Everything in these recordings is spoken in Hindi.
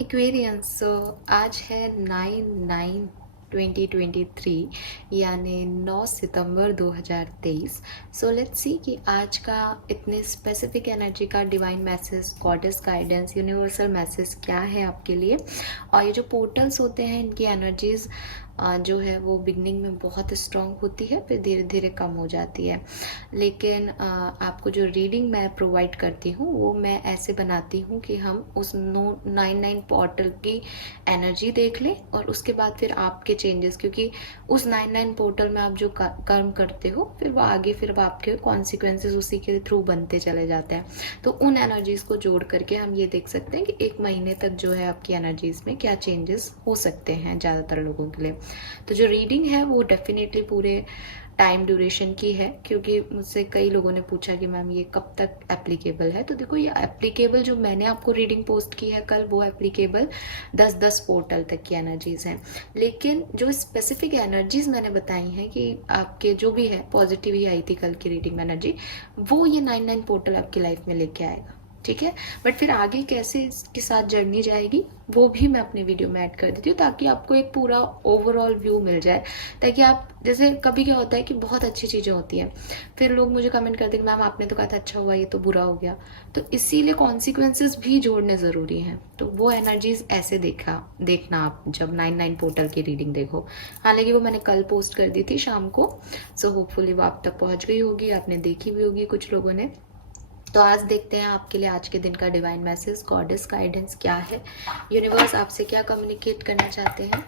एक्वेरियंस आज है 9/9/2023 यानी 9 सितंबर 2023। सो लेट्स सी कि आज का इतने स्पेसिफिक एनर्जी का divine message, goddess guidance, universal message क्या है आपके लिए। और ये जो पोर्टल्स होते हैं इनकी एनर्जीज जो है वो बिगनिंग में बहुत स्ट्रांग होती है, फिर धीरे धीरे कम हो जाती है। लेकिन आपको जो रीडिंग मैं प्रोवाइड करती हूँ वो मैं ऐसे बनाती हूँ कि हम उस 9 पोर्टल की एनर्जी देख लें और उसके बाद फिर आपके चेंजेस, क्योंकि उस 9 पोर्टल में आप जो कर्म करते हो फिर वो आगे फिर वो आपके कॉन्सिक्वेंसेस उसी के थ्रू बनते चले जाते हैं। तो उन एनर्जीज को जोड़ करके हम ये देख सकते हैं कि 1 महीने तक जो है आपकी एनर्जीज में क्या चेंजेस हो सकते हैं ज़्यादातर लोगों के लिए। तो जो रीडिंग है वो डेफिनेटली पूरे टाइम ड्यूरेशन की है, क्योंकि मुझसे कई लोगों ने पूछा कि मैम ये कब तक एप्लीकेबल है। तो देखो, ये एप्लीकेबल जो मैंने आपको रीडिंग पोस्ट की है कल, वो एप्लीकेबल 10-10 पोर्टल तक की एनर्जीज हैं। लेकिन जो स्पेसिफिक एनर्जीज मैंने बताई हैं कि आपके जो भी है, पॉजिटिव ही आई थी कल की रीडिंग में एनर्जी, वो ये 9 पोर्टल आपकी लाइफ में लेके आएगा। ठीक है, बट फिर आगे कैसे इसके साथ जर्नी जाएगी वो भी मैं अपने वीडियो में ऐड कर देती हूँ, ताकि आपको एक पूरा ओवरऑल व्यू मिल जाए। ताकि आप, जैसे कभी क्या होता है कि बहुत अच्छी चीज़ें होती हैं, फिर लोग मुझे कमेंट करते हैं कि मैम आपने तो कहा था अच्छा हुआ, ये तो बुरा हो गया। तो इसीलिए कॉन्सिक्वेंसेस भी जोड़ने ज़रूरी हैं। तो वो एनर्जीज ऐसे देखना आप जब 9 पोर्टल की रीडिंग देखो। हालांकि वो मैंने कल पोस्ट कर दी थी शाम को, सो होपफुली वो आप तक पहुँच गई होगी, आपने देखी भी होगी कुछ लोगों ने। तो आज देखते हैं आपके लिए आज के दिन का डिवाइन मैसेज, गॉडेस गाइडेंस क्या है, यूनिवर्स आपसे क्या कम्युनिकेट करना चाहते हैं।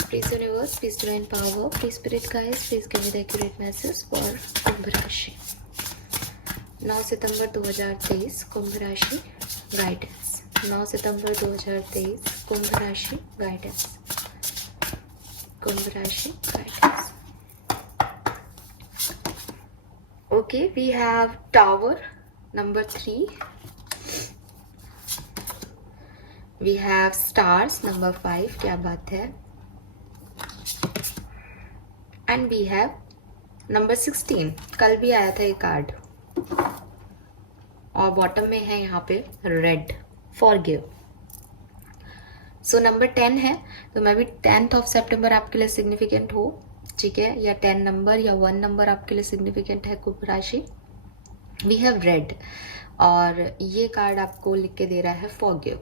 Please universe, please divine power, please spirit guides, please give me the accurate message for Kumbh राशि 9 सितंबर 2023। कुंभ राशि गाइडेंस 9 सितंबर 2023। कुंभ राशि गाइडेंस। कुंभ राशि guidance. Okay, we have Tower number 3. We have Stars number 5. क्या बात है। And we have number 16. कल भी आया था ये कार्ड और बॉटम में है यहाँ पे रेड, फॉरगिव। सो नंबर 10 है, तो मैं भी 10th ऑफ सितंबर आपके लिए सिग्निफिकेंट हो, ठीक है, या 10 नंबर या 1 नंबर आपके लिए सिग्निफिकेंट है कुंभ राशि। वी हैव रेड और ये कार्ड आपको लिख के दे रहा है फॉरगिव।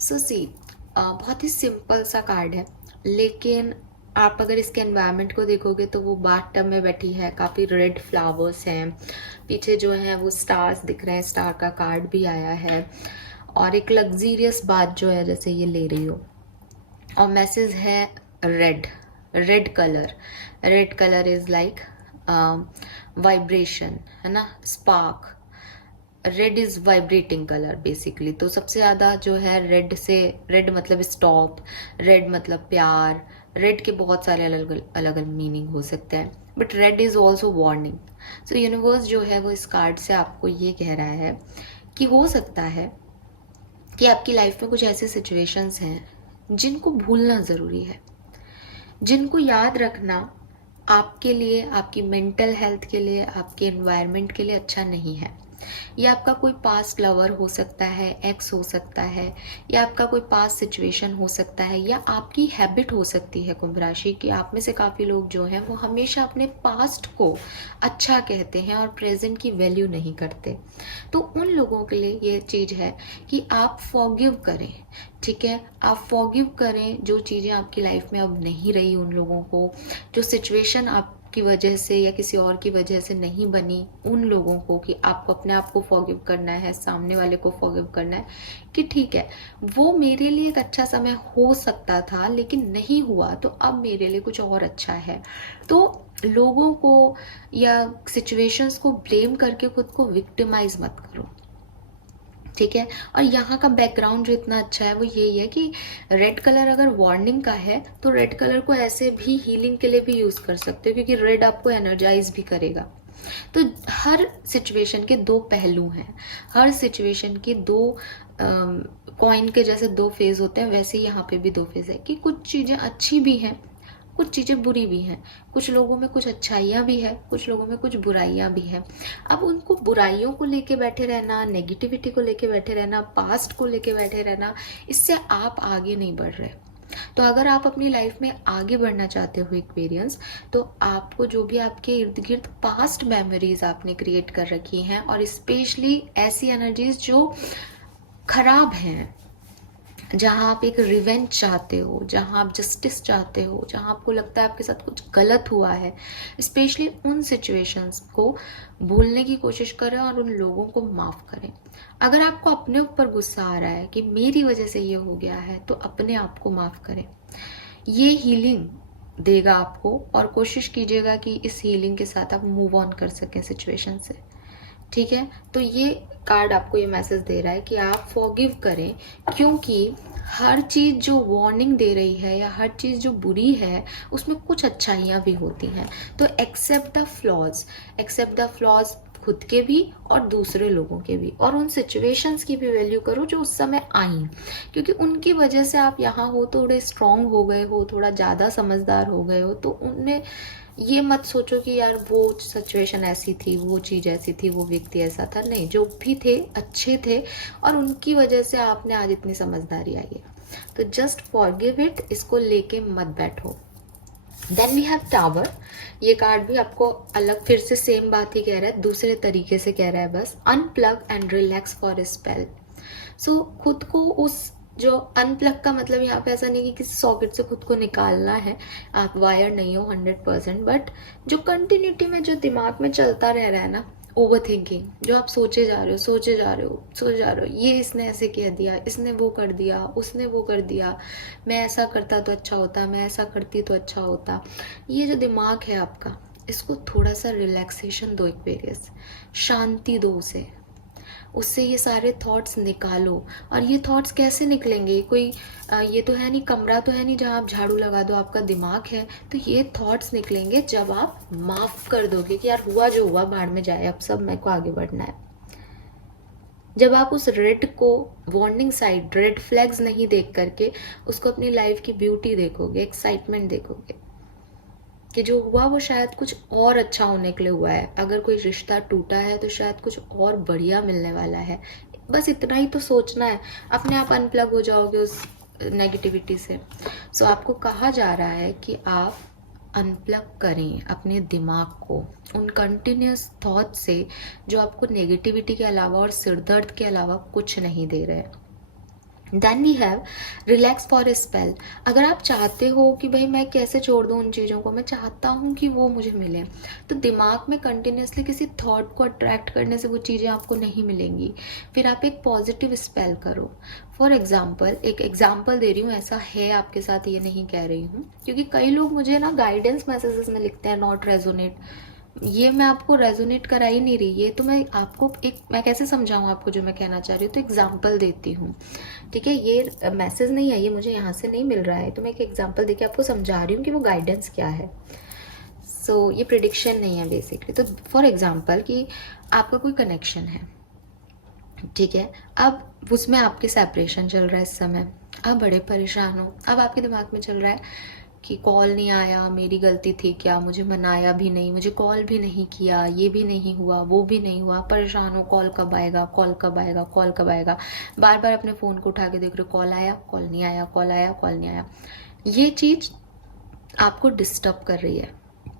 सो सी, बहुत ही सिंपल सा कार्ड है, लेकिन आप अगर इसके एनवायरनमेंट को देखोगे तो वो बाथ टब में बैठी है, काफ़ी रेड फ्लावर्स हैं, पीछे जो है वो स्टार्स दिख रहे हैं, स्टार का कार्ड भी आया है, और एक लग्जीरियस बात जो है जैसे ये ले रही हो, और मैसेज है red, red colour. Red colour is like vibration, है ना, spark. Red is vibrating colour basically. तो सबसे ज़्यादा जो है रेड से, रेड मतलब स्टॉप, रेड मतलब प्यार, रेड के बहुत सारे अलग अलग मीनिंग हो सकते हैं, but red is also warning. So universe जो है वो इस कार्ड से आपको ये कह रहा है कि हो सकता है कि आपकी लाइफ में कुछ ऐसे सिचुएशंस हैं जिनको भूलना ज़रूरी है, जिनको याद रखना आपके लिए, आपकी मेंटल हेल्थ के लिए, आपके एनवायरनमेंट के लिए अच्छा नहीं है। या आपका कोई पास्ट लवर हो सकता है, एक्स हो सकता है, या आपका कोई पास्ट सिचुएशन हो सकता है, या आपकी हैबिट हो सकती है कुंभ राशि की। आप में से काफ़ी लोग जो हैं वो हमेशा अपने पास्ट को अच्छा कहते हैं और प्रेजेंट की वैल्यू नहीं करते। तो उन लोगों के लिए ये चीज़ है कि आप फॉरगिव करें, ठीक है, आप फॉरगिव करें जो चीज़ें आपकी लाइफ में अब नहीं रही, उन लोगों को, जो सिचुएशन आपकी वजह से या किसी और की वजह से नहीं बनी, उन लोगों को, कि आपको अपने आप को फॉरगिव करना है, सामने वाले को फॉरगिव करना है कि ठीक है वो मेरे लिए एक अच्छा समय हो सकता था लेकिन नहीं हुआ, तो अब मेरे लिए कुछ और अच्छा है। तो लोगों को या सिचुएशंस को ब्लेम करके खुद को विक्टिमाइज मत करो, ठीक है। और यहाँ का बैकग्राउंड जो इतना अच्छा है वो यही है कि रेड कलर अगर वार्निंग का है तो रेड कलर को ऐसे भी हीलिंग के लिए भी यूज़ कर सकते हो, क्योंकि रेड आपको एनर्जाइज भी करेगा। तो हर सिचुएशन के दो पहलू हैं, हर सिचुएशन के दो कॉइन के जैसे दो फेज होते हैं, वैसे यहाँ पे भी दो फेज है कि कुछ चीज़ें अच्छी भी हैं कुछ चीज़ें बुरी भी हैं, कुछ लोगों में कुछ अच्छाइयाँ भी है, कुछ लोगों में कुछ बुराइयाँ भी हैं। अब उनको बुराइयों को लेके बैठे रहना, नेगेटिविटी को लेके बैठे रहना, पास्ट को लेके बैठे रहना, इससे आप आगे नहीं बढ़ रहे। तो अगर आप अपनी लाइफ में आगे बढ़ना चाहते हो एक्वेरियंस, तो आपको जो भी आपके इर्द गिर्द पास्ट मेमोरीज आपने क्रिएट कर रखी हैं, और स्पेशली ऐसी एनर्जीज जो खराब हैं, जहाँ आप एक रिवेंज चाहते हो, जहाँ आप जस्टिस चाहते हो, जहाँ आपको लगता है आपके साथ कुछ गलत हुआ है, स्पेशली उन सिचुएशंस को भूलने की कोशिश करें और उन लोगों को माफ़ करें। अगर आपको अपने ऊपर गुस्सा आ रहा है कि मेरी वजह से ये हो गया है, तो अपने आप को माफ़ करें। ये हीलिंग देगा आपको, और कोशिश कीजिएगा कि इस हीलिंग के साथ आप मूव ऑन कर सकें सिचुएशन से। ठीक है, तो ये कार्ड आपको ये मैसेज दे रहा है कि आप फॉरगिव करें, क्योंकि हर चीज़ जो वार्निंग दे रही है या हर चीज़ जो बुरी है, उसमें कुछ अच्छाइयाँ भी होती हैं। तो एक्सेप्ट द फ्लॉज खुद के भी और दूसरे लोगों के भी, और उन सिचुएशंस की भी वैल्यू करो जो उस समय आई, क्योंकि उनकी वजह से आप यहाँ हो, थोड़े स्ट्रांग हो गए हो, थोड़ा ज़्यादा समझदार हो गए हो। तो उनने ये मत सोचो कि यार वो सिचुएशन ऐसी थी, वो चीज़ ऐसी थी, वो व्यक्ति ऐसा था। नहीं, जो भी थे अच्छे थे, और उनकी वजह से आपने आज इतनी समझदारी आई है। तो जस्ट फॉरगिव इट, इसको लेके मत बैठो। Then we have tower. ये कार्ड भी आपको अलग फिर से सेम बात ही कह रहा है, दूसरे तरीके से कह रहा है बस। Unplug and relax for a spell. So खुद को उस जो अनप्लग का मतलब यहाँ पे ऐसा नहीं कि किसी सॉकेट से खुद को निकालना है, आप वायर नहीं हो 100%, बट जो कंटिन्यूटी में जो दिमाग में चलता रह रहा है ना, ओवर थिंकिंग, जो आप सोचे जा रहे हो, सोचे जा रहे हो, सोचे जा रहे हो, ये इसने ऐसे कह दिया, इसने वो कर दिया, उसने वो कर दिया, मैं ऐसा करता तो अच्छा होता, मैं ऐसा करती तो अच्छा होता। ये जो दिमाग है आपका, इसको थोड़ा सा रिलैक्सेशन दो, एक्वेरियस, शांति दो उसे, उससे ये सारे थॉट्स निकालो। और ये थॉट्स कैसे निकलेंगे? कोई ये तो है नहीं, कमरा तो है नहीं जहाँ आप झाड़ू लगा दो, आपका दिमाग है। तो ये थॉट्स निकलेंगे जब आप माफ़ कर दोगे कि यार हुआ जो हुआ भाड़ में जाए, अब सब मेरे को आगे बढ़ना है। जब आप उस रेड को, वार्निंग साइड, रेड फ्लैग्स नहीं देख करके उसको अपनी लाइफ की ब्यूटी देखोगे, एक्साइटमेंट देखोगे कि जो हुआ वो शायद कुछ और अच्छा होने के लिए हुआ है। अगर कोई रिश्ता टूटा है तो शायद कुछ और बढ़िया मिलने वाला है। बस इतना ही तो सोचना है, अपने आप अनप्लग हो जाओगे उस नेगेटिविटी से। सो आपको कहा जा रहा है कि आप अनप्लग करें अपने दिमाग को उन कंटिन्यूस थॉट से जो आपको नेगेटिविटी के अलावा और सिरदर्द के अलावा कुछ नहीं दे रहे हैं। Then we have relax for a spell. अगर आप चाहते हो कि भाई मैं कैसे छोड़ दूँ उन चीज़ों को, मैं चाहता हूँ कि वो मुझे मिले, तो दिमाग में कंटिन्यूसली किसी थॉट को अट्रैक्ट करने से वो चीज़ें आपको नहीं मिलेंगी। फिर आप एक पॉजिटिव स्पेल करो। फॉर एग्जाम्पल, एक एग्जाम्पल दे रही हूँ, ऐसा है आपके साथ, ये नहीं कह रही हूँ, क्योंकि कई लोग मुझे ना गाइडेंस मैसेजेस में लिखते हैं नॉट रेजोनेट। ये मैं आपको रेजोनेट करा ही नहीं रही, ये तो मैं आपको एक, मैं कैसे समझाऊँ आपको जो मैं कहना चाह रही हूँ, तो एग्जाम्पल देती हूँ। ठीक है, ये मैसेज नहीं है, ये मुझे यहाँ से नहीं मिल रहा है, तो मैं एक एग्जाम्पल देके आपको समझा रही हूँ कि वो गाइडेंस क्या है। सो ये प्रिडिक्शन नहीं है बेसिकली। तो फॉर एग्जाम्पल कि आपका कोई कनेक्शन है, ठीक है, अब उसमें आपके सेपरेशन चल रहा है इस समय, आप बड़े परेशान हो। अब आपके दिमाग में चल रहा है कि कॉल नहीं आया, मेरी गलती थी क्या, मुझे मनाया भी नहीं, मुझे कॉल भी नहीं किया, ये भी नहीं हुआ, वो भी नहीं हुआ, परेशान हो, कॉल कब आएगा, कॉल कब आएगा, कॉल कब आएगा। बार बार अपने फ़ोन को उठा के देख रहे हो, कॉल आया, कॉल नहीं आया, कॉल आया, कॉल नहीं आया। ये चीज़ आपको डिस्टर्ब कर रही है,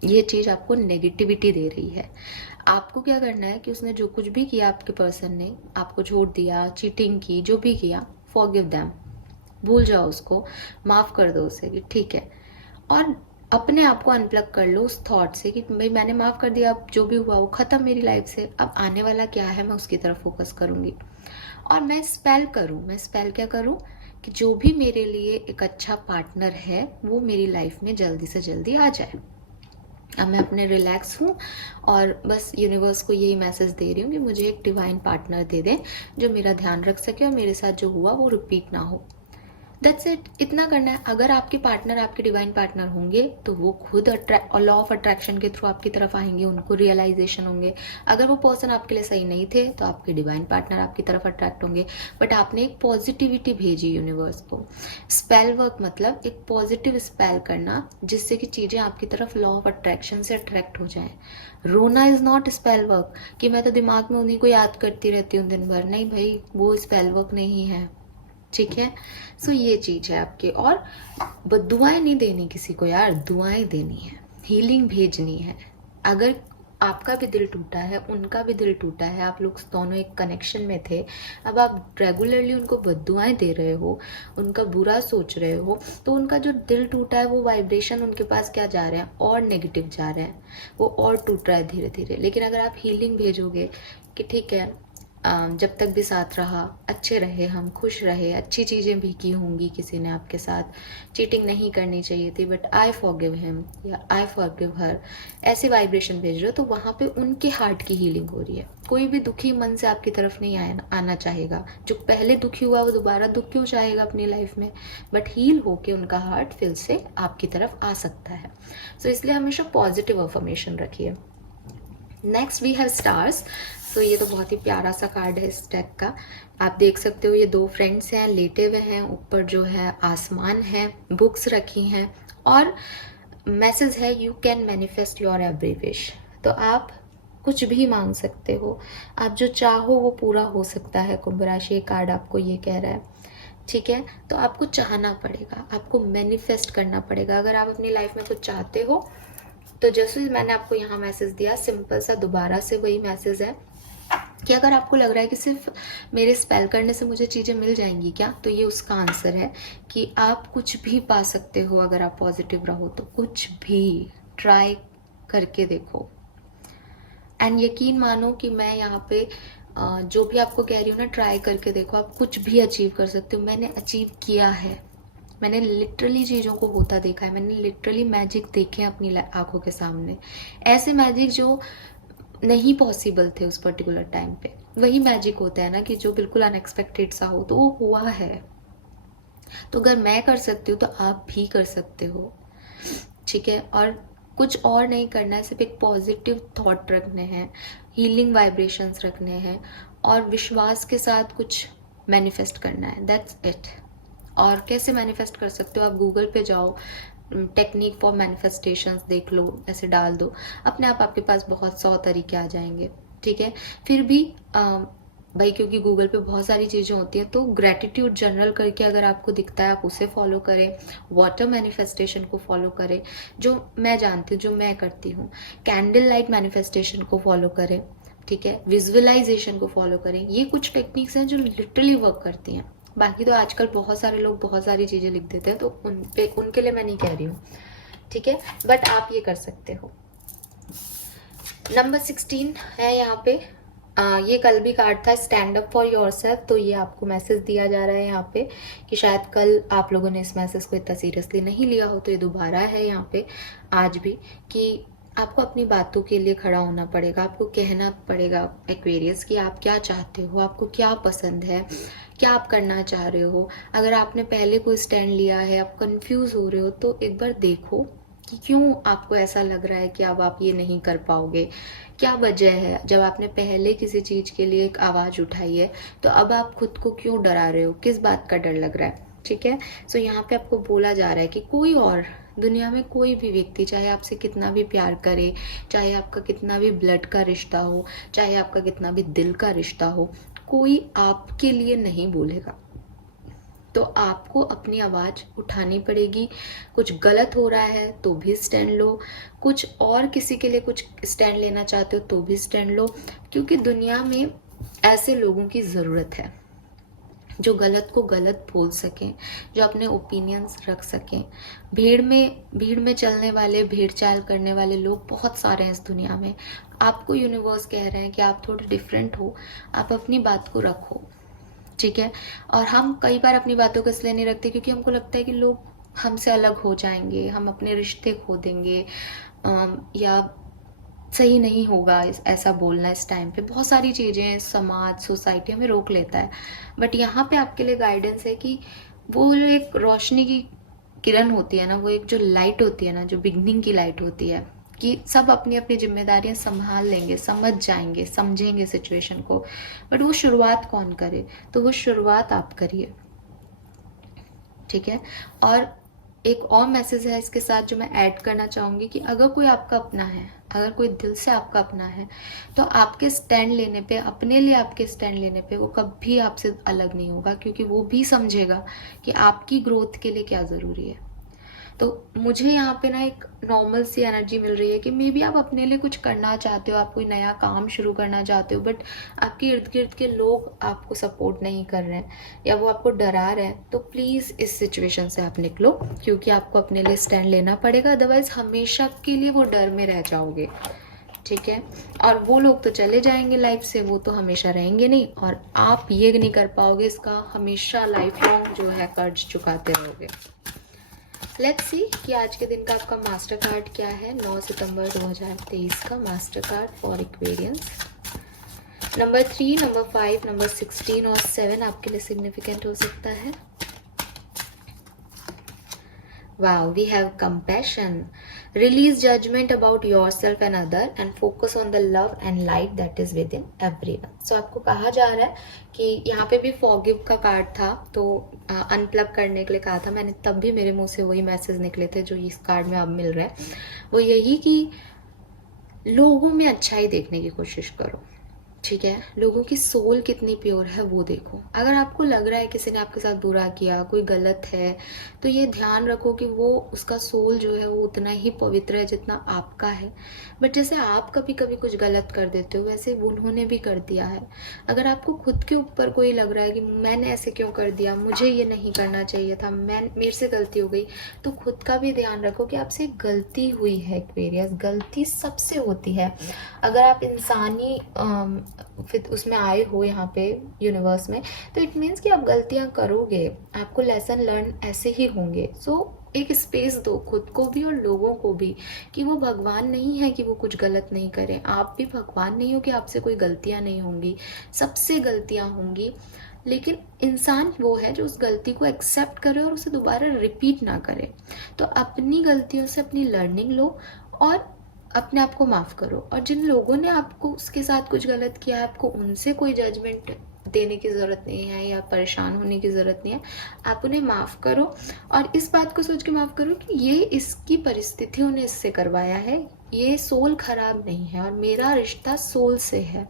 ये चीज़ आपको नेगेटिविटी दे रही है। आपको क्या करना है कि उसने जो कुछ भी किया, आपके पर्सन ने आपको छोड़ दिया, चीटिंग की, जो भी किया, फॉरगिव देम, भूल जाओ उसको, माफ़ कर दो उसे कि ठीक है, और अपने आप को अनप्लग कर लो उस थॉट से कि भाई मैंने माफ़ कर दिया, अब जो भी हुआ वो ख़त्म मेरी लाइफ से, अब आने वाला क्या है मैं उसकी तरफ फोकस करूँगी। और मैं स्पेल करूँ, मैं स्पेल क्या करूँ कि जो भी मेरे लिए एक अच्छा पार्टनर है वो मेरी लाइफ में जल्दी से जल्दी आ जाए। अब मैं अपने रिलैक्स हूँ और बस यूनिवर्स को यही मैसेज दे रही हूँ कि मुझे एक डिवाइन पार्टनर दे दें जो मेरा ध्यान रख सके और मेरे साथ जो हुआ वो रिपीट ना हो। दैट्स इट, इतना करना है। अगर आपके पार्टनर आपके डिवाइन पार्टनर होंगे तो वो खुद लॉ ऑफ अट्रैक्शन के थ्रू आपकी तरफ आएंगे, उनको रियलाइजेशन होंगे। अगर वो पर्सन आपके लिए सही नहीं थे तो आपके डिवाइन पार्टनर आपकी तरफ अट्रैक्ट होंगे। बट आपने एक पॉजिटिविटी भेजी यूनिवर्स को। स्पेल वर्क मतलब एक पॉजिटिव स्पेल करना जिससे कि चीज़ें आपकी तरफ लॉ ऑफ अट्रैक्शन से अट्रैक्ट हो जाएं। रोना इज़ नॉट स्पेल वर्क कि मैं तो दिमाग में उन्हीं को याद करती रहती हूँ दिन भर। नहीं भाई, वो स्पेल वर्क नहीं है, ठीक है। सो ये चीज़ है आपके। और दुआएं नहीं देनी किसी को यार, दुआएं देनी है, हीलिंग भेजनी है। अगर आपका भी दिल टूटा है, उनका भी दिल टूटा है, आप लोग दोनों एक कनेक्शन में थे, अब आप रेगुलरली उनको बद्दुआएं दे रहे हो, उनका बुरा सोच रहे हो, तो उनका जो दिल टूटा है वो वाइब्रेशन उनके पास क्या जा रहा है, और नेगेटिव जा रहा है, वो और टूट रहा है धीरे धीरे। लेकिन अगर आप हीलिंग भेजोगे कि ठीक है, जब तक भी साथ रहा, अच्छे रहे, हम खुश रहे, अच्छी चीज़ें भी की होंगी किसी ने आपके साथ, चीटिंग नहीं करनी चाहिए थी बट आई फॉरगिव हिम या आई फॉरगिव हर, ऐसे वाइब्रेशन भेज रहे हो, तो वहाँ पे उनके हार्ट की हीलिंग हो रही है। कोई भी दुखी मन से आपकी तरफ नहीं आना चाहेगा। जो पहले दुखी हुआ वो दोबारा दुख क्यों चाहेगा अपनी लाइफ में, बट हील होके उनका हार्ट फिर से आपकी तरफ आ सकता है। सो इसलिए हमेशा पॉजिटिव अफर्मेशन रखिए। Next we have stars. तो ये तो बहुत ही प्यारा सा कार्ड है इस डेक का। आप देख सकते हो ये दो फ्रेंड्स हैं, लेटे हुए हैं, ऊपर जो है आसमान है, बुक्स रखी हैं और मैसेज है you can manifest your every wish. तो आप कुछ भी मांग सकते हो, आप जो चाहो वो पूरा हो सकता है। कुंभ राशि कार्ड आपको ये कह रहा है, ठीक है। तो आपको चाहना पड़ेगा, आपको मैनिफेस्ट करना पड़ेगा। अगर आप अपनी लाइफ में कुछ चाहते हो तो जैसे मैंने आपको यहाँ मैसेज दिया, सिंपल सा दोबारा से वही मैसेज है कि अगर आपको लग रहा है कि सिर्फ मेरे स्पेल करने से मुझे चीज़ें मिल जाएंगी क्या, तो ये उसका आंसर है कि आप कुछ भी पा सकते हो अगर आप पॉजिटिव रहो तो। कुछ भी ट्राई करके देखो एंड यकीन मानो कि मैं यहाँ पे जो भी आपको कह रही हूँ ना, ट्राई करके देखो, आप कुछ भी अचीव कर सकते हो। मैंने अचीव किया है, मैंने लिटरली चीज़ों को होता देखा है, मैंने लिटरली मैजिक देखे हैं अपनी आंखों के सामने। ऐसे मैजिक जो नहीं पॉसिबल थे उस पर्टिकुलर टाइम पे। वही मैजिक होता है ना कि जो बिल्कुल अनएक्सपेक्टेड सा हो, तो वो हुआ है। तो अगर मैं कर सकती हूँ तो आप भी कर सकते हो, ठीक है। और कुछ और नहीं करना है, सिर्फ एक पॉजिटिव थॉट रखने हैं, हीलिंग वाइब्रेशंस रखने हैं और विश्वास के साथ कुछ मैनिफेस्ट करना है। That's it. और कैसे मैनिफेस्ट कर सकते हो, आप गूगल पे जाओ, टेक्निक फॉर मैनिफेस्टेशंस देख लो, ऐसे डाल दो, अपने आप आपके पास बहुत 100 तरीके आ जाएंगे, ठीक है। फिर भी भाई क्योंकि गूगल पे बहुत सारी चीज़ें होती हैं, तो ग्रैटिट्यूड जर्नल करके अगर आपको दिखता है आप उसे फॉलो करें, वाटर मैनिफेस्टेशन को फॉलो करें जो मैं जानती हूँ, जो मैं करती हूँ, कैंडल लाइट मैनिफेस्टेशन को फॉलो करें, ठीक है, विजुअलाइजेशन को फॉलो करें। ये कुछ टेक्निक्स हैं जो लिटरली वर्क करती हैं। बाकी तो आजकल बहुत सारे लोग बहुत सारी चीज़ें लिख देते हैं, तो उनके लिए मैं नहीं कह रही हूँ, ठीक है, बट आप ये कर सकते हो। नंबर 16 है यहाँ पे। ये कल भी कार्ड था, stand up for yourself. तो ये आपको मैसेज दिया जा रहा है यहाँ पे कि शायद कल आप लोगों ने इस मैसेज को इतना सीरियसली नहीं लिया हो, तो ये दोबारा है यहाँ पे आज भी कि आपको अपनी बातों के लिए खड़ा होना पड़ेगा, आपको कहना पड़ेगा एक्वेरियस कि आप क्या चाहते हो, आपको क्या पसंद है, क्या आप करना चाह रहे हो। अगर आपने पहले कोई स्टैंड लिया है, आप कंफ्यूज हो रहे हो, तो एक बार देखो कि क्यों आपको ऐसा लग रहा है कि अब आप ये नहीं कर पाओगे, क्या वजह है। जब आपने पहले किसी चीज़ के लिए एक आवाज़ उठाई है, तो अब आप खुद को क्यों डरा रहे हो, किस बात का डर लग रहा है, ठीक है। सो यहाँ पे आपको बोला जा रहा है कि कोई और दुनिया में कोई भी व्यक्ति, चाहे आपसे कितना भी प्यार करे, चाहे आपका कितना भी ब्लड का रिश्ता हो, चाहे आपका कितना भी दिल का रिश्ता हो, कोई आपके लिए नहीं बोलेगा। तो आपको अपनी आवाज़ उठानी पड़ेगी। कुछ गलत हो रहा है तो भी स्टैंड लो, कुछ और किसी के लिए कुछ स्टैंड लेना चाहते हो तो भी स्टैंड लो, क्योंकि दुनिया में ऐसे लोगों की ज़रूरत है जो गलत को गलत बोल सकें, जो अपने ओपिनियंस रख सकें। भीड़ में चलने वाले, भेड़ चाल करने वाले लोग बहुत सारे हैं इस दुनिया में। आपको यूनिवर्स कह रहे हैं कि आप थोड़े डिफरेंट हो, आप अपनी बात को रखो, ठीक है। और हम कई बार अपनी बातों को इसलिए नहीं रखते क्योंकि हमको लगता है कि लोग हमसे अलग हो जाएंगे, हम अपने रिश्ते खो देंगे, या सही नहीं होगा ऐसा बोलना इस टाइम पे। बहुत सारी चीज़ें, समाज, सोसाइटी हमें रोक लेता है। बट यहाँ पे आपके लिए गाइडेंस है कि वो जो एक रोशनी की किरण होती है ना, वो एक जो लाइट होती है ना, जो बिगनिंग की लाइट होती है, कि सब अपनी अपनी जिम्मेदारियां संभाल लेंगे, समझ जाएंगे, समझेंगे सिचुएशन को, बट वो शुरुआत कौन करे? तो वो शुरुआत आप करिए, ठीक है। और एक और मैसेज है इसके साथ जो मैं ऐड करना चाहूँगी कि अगर कोई आपका अपना है, अगर कोई दिल से आपका अपना है, तो आपके स्टैंड लेने पे, अपने लिए आपके स्टैंड लेने पे वो कभी आपसे अलग नहीं होगा, क्योंकि वो भी समझेगा कि आपकी ग्रोथ के लिए क्या ज़रूरी है। तो मुझे यहाँ पे ना एक नॉर्मल सी एनर्जी मिल रही है कि मे बी आप अपने लिए कुछ करना चाहते हो, आप कोई नया काम शुरू करना चाहते हो, बट आपके इर्द गिर्द के लोग आपको सपोर्ट नहीं कर रहे हैं या वो आपको डरा रहे हैं। तो प्लीज़ इस सिचुएशन से आप निकलो, क्योंकि आपको अपने लिए स्टैंड लेना पड़ेगा, अदरवाइज हमेशा के लिए वो डर में रह जाओगे, ठीक है। और वो लोग तो चले जाएंगे लाइफ से, वो तो हमेशा रहेंगे नहीं, और आप ये नहीं कर पाओगे, इसका हमेशा लाइफ लॉन्ग जो है कर्ज चुकाते रहोगे। लेट्स सी कि आज के दिन का आपका मास्टर कार्ड क्या है। 9 सितंबर 2023 का master card for Aquarians. Number 3, number 5, number 16 और 7 आपके लिए सिग्निफिकेंट हो सकता है। Wow, we have compassion. Release judgment about yourself and other and focus on the love and light that is within everyone. So आपको कहा जा रहा है कि यहाँ पे भी forgive का कार्ड था, तो अनप्लग करने के लिए कहा था मैंने, तब भी मेरे मुंह से वही मैसेज निकले थे जो इस कार्ड में अब मिल रहा है। वो यही कि लोगों में अच्छाई देखने की कोशिश करो, ठीक है। लोगों की सोल कितनी प्योर है वो देखो। अगर आपको लग रहा है किसी ने आपके साथ बुरा किया, कोई गलत है, तो ये ध्यान रखो कि वो, उसका सोल जो है वो उतना ही पवित्र है जितना आपका है। बट जैसे आप कभी कभी कुछ गलत कर देते हो, वैसे उन्होंने भी कर दिया है। अगर आपको खुद के ऊपर कोई लग रहा है कि मैंने ऐसे क्यों कर दिया, मुझे ये नहीं करना चाहिए था, मेरे से गलती हो गई, तो खुद का भी ध्यान रखो कि आपसे गलती हुई है। एक्वेरियस, गलती सबसे होती है। अगर आप इंसानी फिर उसमें आए हो यहाँ पे यूनिवर्स में, तो इट मीन्स कि आप गलतियाँ करोगे, आपको लेसन लर्न ऐसे ही होंगे। सो एक स्पेस दो खुद को भी और लोगों को भी, कि वो भगवान नहीं है कि वो कुछ गलत नहीं करें। आप भी भगवान नहीं हो कि आपसे कोई गलतियाँ नहीं होंगी, सबसे गलतियाँ होंगी। लेकिन इंसान वो है जो उस गलती को एक्सेप्ट करे और उसे दोबारा रिपीट ना करे। तो अपनी गलतियों से अपनी लर्निंग लो और अपने आप को माफ़ करो। और जिन लोगों ने आपको उसके साथ कुछ गलत किया है, आपको उनसे कोई जजमेंट देने की ज़रूरत नहीं है या परेशान होने की ज़रूरत नहीं है। आप उन्हें माफ़ करो और इस बात को सोच के माफ़ करो कि ये इसकी परिस्थितियों ने इससे करवाया है, ये सोल खराब नहीं है और मेरा रिश्ता सोल से है।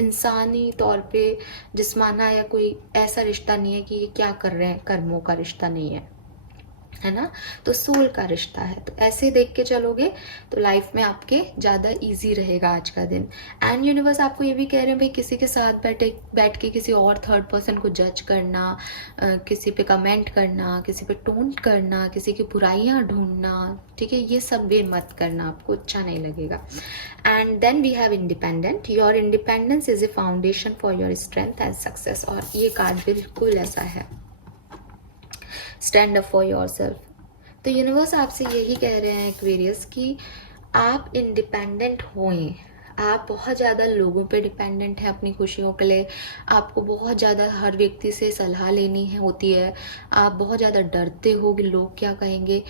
इंसानी तौर पे जिस्माना या कोई ऐसा रिश्ता नहीं है कि ये क्या कर रहे हैं, कर्मों का रिश्ता नहीं है, है ना। तो सोल का रिश्ता है। तो ऐसे देख के चलोगे तो लाइफ में आपके ज़्यादा इजी रहेगा आज का दिन। एंड यूनिवर्स आपको ये भी कह रहे हैं भाई, किसी के साथ बैठ के किसी और थर्ड पर्सन को जज करना, किसी पे कमेंट करना, किसी पे टोंट करना, किसी की बुराइयां ढूंढना, ठीक है, ये सब भी मत करना, आपको अच्छा नहीं लगेगा। And then we have independent. Your independence is a foundation for your strength and success. और ये कार्ड बिल्कुल ऐसा है, stand up for yourself. तो यूनिवर्स आपसे यही कह रहे हैं एक्वेरियस कि आप इंडिपेंडेंट होएं। आप बहुत ज़्यादा लोगों पे डिपेंडेंट हैं अपनी खुशियों के लिए, आपको बहुत ज़्यादा हर व्यक्ति से सलाह लेनी है होती है, आप बहुत ज़्यादा डरते हो कि लोग क्या कहेंगे।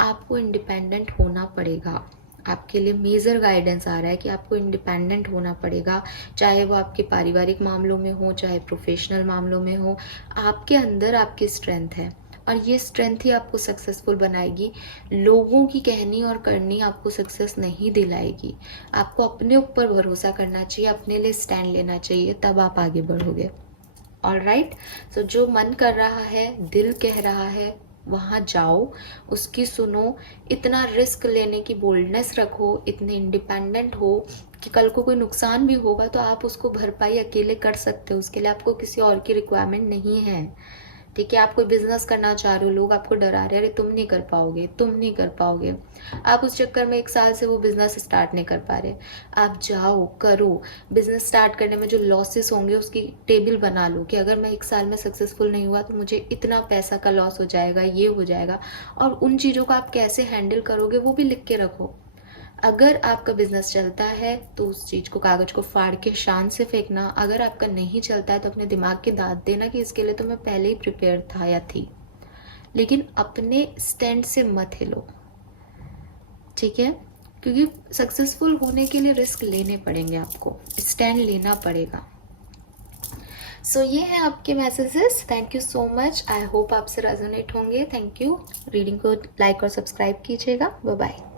आपको इंडिपेंडेंट होना पड़ेगा। आपके लिए मेजर गाइडेंस आ रहा है कि आपको इंडिपेंडेंट होना पड़ेगा, चाहे वो आपके पारिवारिक मामलों में हो, चाहे प्रोफेशनल मामलों में हो। आपके अंदर आपकी स्ट्रेंथ है और ये स्ट्रेंथ ही आपको सक्सेसफुल बनाएगी। लोगों की कहनी और करनी आपको सक्सेस नहीं दिलाएगी। आपको अपने ऊपर भरोसा करना चाहिए, अपने लिए स्टैंड लेना चाहिए, तब आप आगे बढ़ोगे। ऑलराइट, सो जो मन कर रहा है, दिल कह रहा है, वहाँ जाओ, उसकी सुनो। इतना रिस्क लेने की बोल्डनेस रखो, इतने इंडिपेंडेंट हो कि कल को कोई नुकसान भी होगा तो आप उसको भरपाई अकेले कर सकते हो। उसके लिए आपको किसी और की रिक्वायरमेंट नहीं है, ठीक है। आप कोई बिजनेस करना चाह रहे हो, लोग आपको डरा रहे हैं, अरे तुम नहीं कर पाओगे, तुम नहीं कर पाओगे। आप उस चक्कर में 1 साल से वो बिजनेस स्टार्ट नहीं कर पा रहे। आप जाओ, करो। बिजनेस स्टार्ट करने में जो लॉसेस होंगे उसकी टेबल बना लो कि अगर मैं 1 साल में सक्सेसफुल नहीं हुआ तो मुझे इतना पैसा का लॉस हो जाएगा, ये हो जाएगा। और उन चीज़ों को आप कैसे हैंडल करोगे वो भी लिख के रखो। अगर आपका बिजनेस चलता है तो उस चीज़ को, कागज़ को फाड़ के शान से फेंकना। अगर आपका नहीं चलता है तो अपने दिमाग की दाद देना कि इसके लिए तो मैं पहले ही प्रिपेयर था या थी। लेकिन अपने स्टैंड से मत हिलो, ठीक है? क्योंकि सक्सेसफुल होने के लिए रिस्क लेने पड़ेंगे, आपको स्टैंड लेना पड़ेगा। सो ये हैं आपके messages. Thank you so much. I hope आपसे रेजोनेट होंगे। Thank you. रीडिंग को लाइक और सब्सक्राइब कीजिएगा। Bye bye.